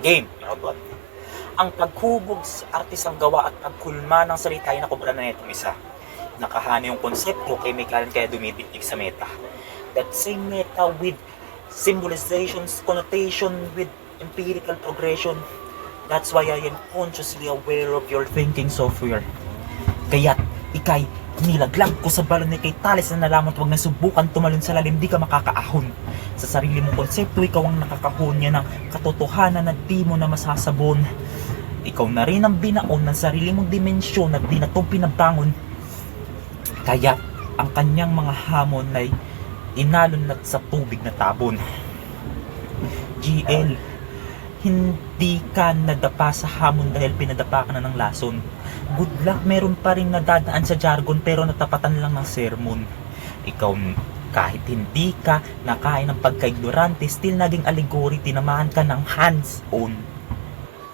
Game, round 1. Ang paghubog sa artisang gawa at pagkulma ng salita ay nakubra na nitong isa. Nakahana yung konsepto kay Mikalan kaya dumibitig sa meta. That same meta with symbolizations, connotation with empirical progression. That's why I am consciously aware of your thinking software. Kaya't ikay nilaglag ko sa balon ni kay Tales na nalaman huwag nasubukan tumalon sa lalim, di ka makakaahon. Sa sarili mong konsepto, ikaw ang nakakahon niya ng katotohanan na di mo na masasabon. Ikaw na rin ang binaon ng sarili mong dimensyon at di na itong pinabangon. Kaya ang kanyang mga hamon ay inalon at sa tubig na tabon. GL, hindi ka nadapa sa hamon dahil pinadapa ka na ng lason. Good luck, meron pa rin nadadaan sa jargon pero natapatan lang ng sermon. Ikaw, kahit hindi ka nakain ng pagka-ignorante, still naging allegory, tinamaan ka ng hands-on.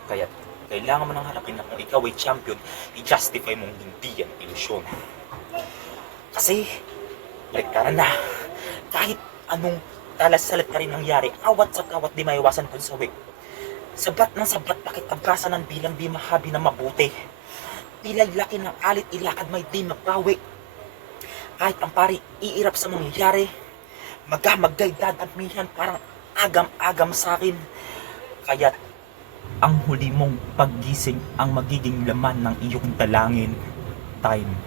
Kaya kailangan mo nang harapin na kung ikaw ay champion, i-justify mong hindi yan ilusyon. Kasi, baliktaran na. Kahit anong talas-salat ka rin nangyari, awat sa kawat di maiwasan kung sawi. Sabat ng sabat, bakit kabrasan ng bilang di mahabi na mabuti. Tila'y laki ng alit, ilakad may di mabawi. Kahit ang pari iirap sa mangyayari, magamagay dadamihan parang agam-agam sa akin. Kaya ang huli mong paggising ang magiging laman ng iyong dalangin. Time.